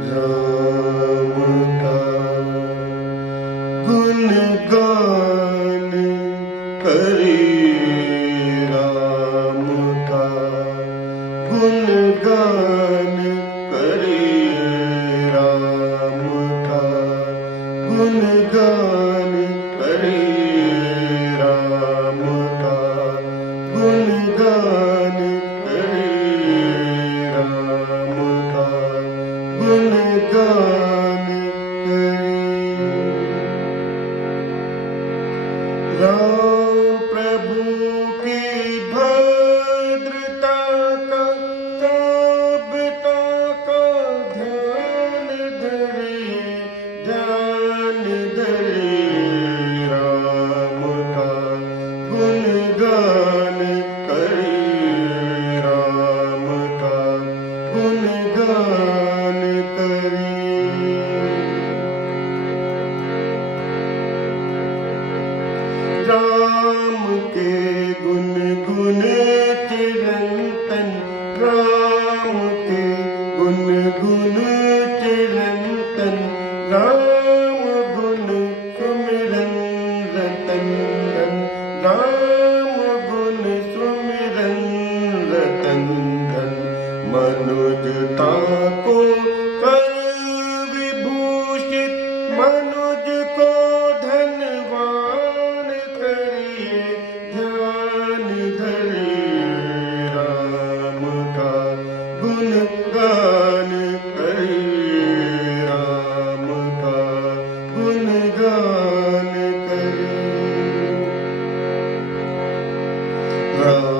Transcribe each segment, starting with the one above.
राम का गुणगान करिए, राम का गुणगान करिए, राम का गुणगान करिए, राम का गुणगान करिए, राम का गुणगान करिए। राम प्रभु की भद्रता का सबता का ध्यान धरिए, ध्यान धरिए, राम का गुणगान करिए, राम का गुणगान करिए। राम के गुण गुने चिरंतन, राम के गुण गुण चिरंतन, राम गुण सुमिरन रतन धन, राम गुण सुमिरन रतन धन। मनुजता को कर विभूषित, मनुज को धनवान करिए, ध्यान धरिए, राम का गुणगान करिए, राम का गुणगान करिए। राम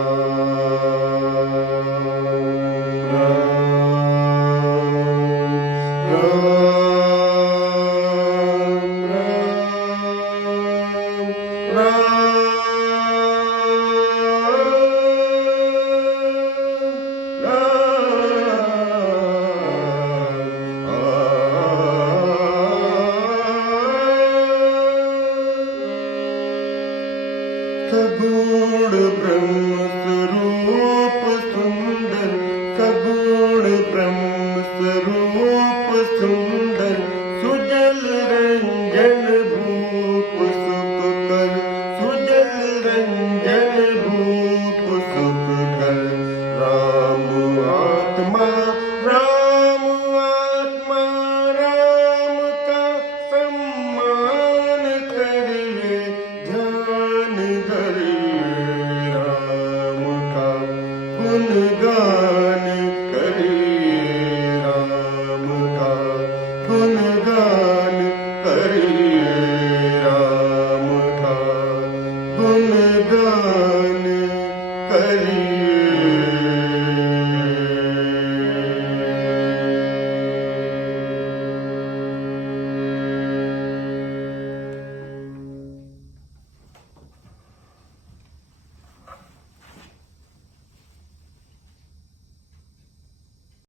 सगुण ब्रह्म स्वरूप सुंदर, सगुण ब्रह्म स्वरूप सुंदर, सुजल रंजन भूप सुख कर, सुजल रंजन भूप सुख कर। राम आत्मा, राम आत्मा, राम का सम्मान करिए, ध्यान धरिए, राम का गुणगान करिए, राम का गुणगान करिए, राम का गुणगान करिए।